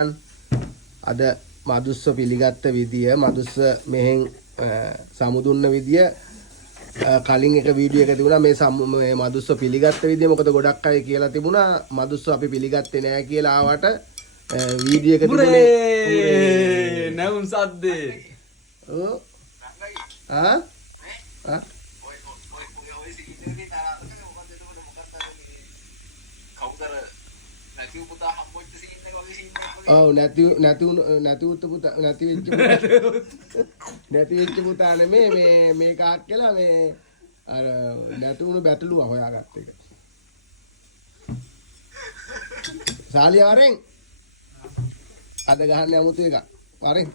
අද මදුස්ස පිළිගත්ත විදිය මදුස්ස මෙහෙන් සමුදුන්න විදිය කලින් එක වීඩියෝ එක තිබුණා මේ මදුස්ස පිළිගත්ත විදිය මොකද ගොඩක් අය කියලා තිබුණා මදුස්ස අපි පිළිගත්තේ නෑ කියලා ආවට වීඩියෝ එක තිබුණේ නැවුම් සද්දේ ඔව් ඔව් නැති වෙච්ච පුතා නෙමේ මේ කාක් කියලා මේ අර නැති වුණු බැටළුවා හොයාගත්ත එක. සාලිය වරෙන් අද ගහන්න යමුතු එක. වරෙන්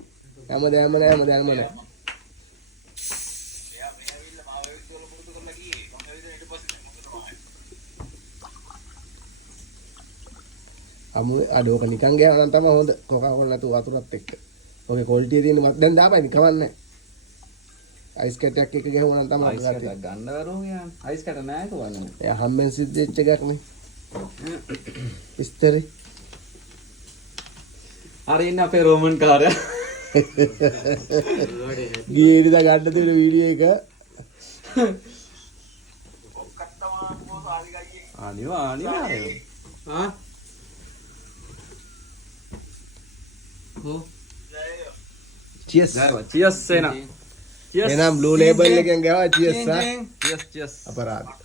හැමදාම නෑ. අමු අඩෝක නිකන් ගියා නම් තමයි හොඳ කොකාකෝලා නැතුව වතුරත් එක්ක. ඔගේ ක්වොලිටිය තියෙන දැන් දාපයින් කවන්නේ. අයිස් කැටයක් එක ගහුවා නම් තමයි අයිස් කැටයක් ගන්න වරෝ යන්. අයිස් කැට නෑ කොවන්නේ. එයා හැම්මෙන් සිද්ධ වෙච්ච එකක් නේ. විස්තරේ. අර ඉන්න අපේ රෝමන් කාර්යය. ගියේ ඉඳලා ගන්න තියෙන වීඩියෝ එක. අනිවාර්යයෙන්. ආ Cheers. Cheers එනම්. එනම් blue label එකෙන් ගාවා cheers ආ. Cheers. අපරාධ.